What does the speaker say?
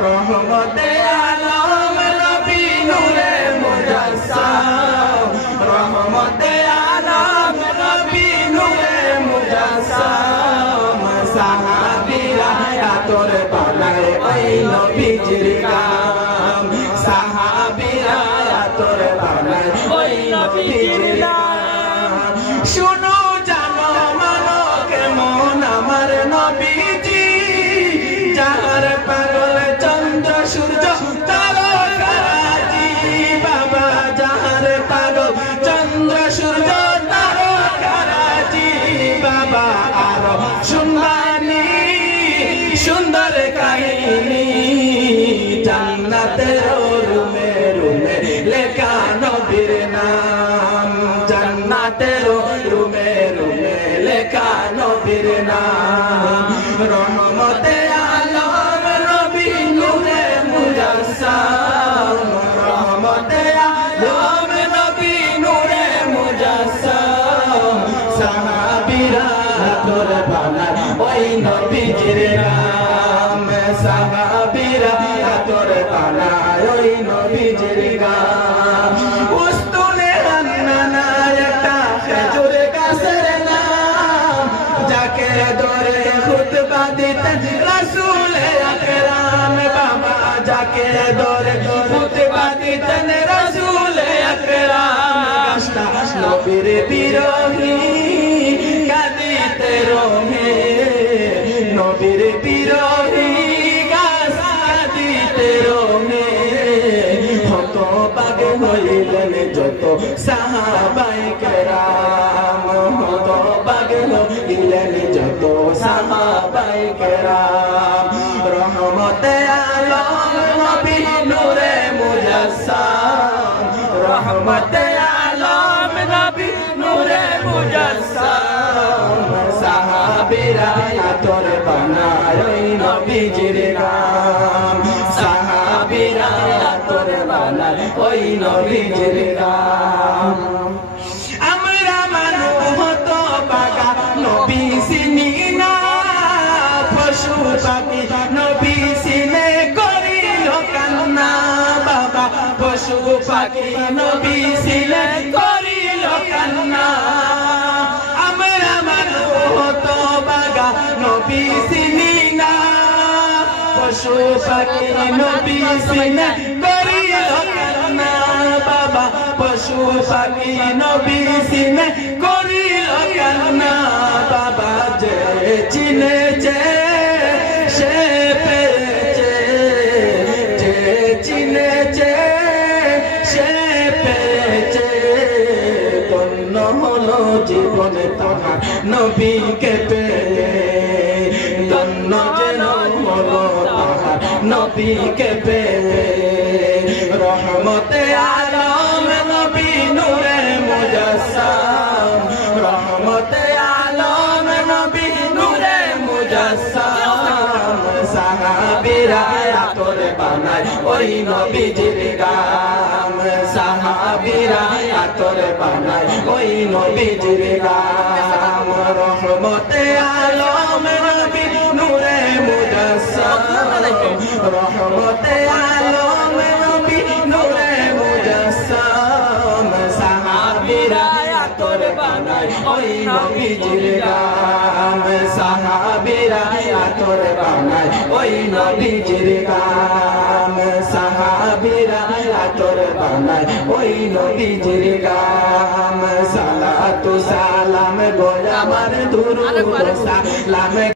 রহমতে আলম নবী নূরে মুজাসসাম। রহমতে আলম নবী নূরে মুজাসসাম। সাহাবীরা তোর বানায় ওই নবীজির গাম। সাহাবীরা তোর বানায় ওই নবীজির গাম। শুনো শুনবানি সুন্দর কাহিনী জান্নাতের রুমে রুমে লেখা নবীর নাম। জান্নাতের রুমে রুমে লেখা নবীর নাম। তোর বানায় ওই নবীজির নাম সাহাবীরা তোর বানায় ওই নবীজির নাম উস্তুনে হান্নানা একটা খেজুর গাছের নাম যাকে ধরে খুতবা নবীর বিরোহী গাছ কাঁদিতে হত পাগে হইলেন যত সাহাবাই কেরাম। হত পাগে হইলেন যত সাহাবাই কেরাম। রহমতে আলম নবী নূরে মুজাসসাম। রহমতে নবী নূরে মুজাসসাম সাহাবীরা তোর বানায় ওই নবীজির নাম সাহাবীরা তোর বানায় ওই নবীজির নাম আমরা মানু হতো বাগা নবী চিনি না পশু পাখি নবী চিনে করিল কান্না বাবা পশু পাখি নবী চিনে পশু পাখি নবী চিনে করিল কান্না বাবা। পশু পাখি নবী চিনে করিল কান্না বাবা। যে চিনেছে, সে পেয়েছে। যে চিনেছে, সে পেয়েছে। পণ্য হলো জীবন তাহার নবীকে পেয়ে নবীকে পেয়ে রহমতে আলম, নবী নূরে মুজাসসাম। রহমতে আলম, নবী নূরে মুজাসসাম। সাহাবীরা তোর বানায় ওই নবীজির গাম। সাহাবীরা তোর বানায় ওই নবীজির গাম। রহমতে রহমতে আলম নবী নূরে মুজাসসাম সাহাবীরা তোর বানায় ওই নবীজির গাম সাহাবীরা তোর বানায় ওই নবীজির গাম সাহাবীরা তোর বানায় ওই নবীজির গাম সালাতু সালাম গোলামার দুরুদ সালাম।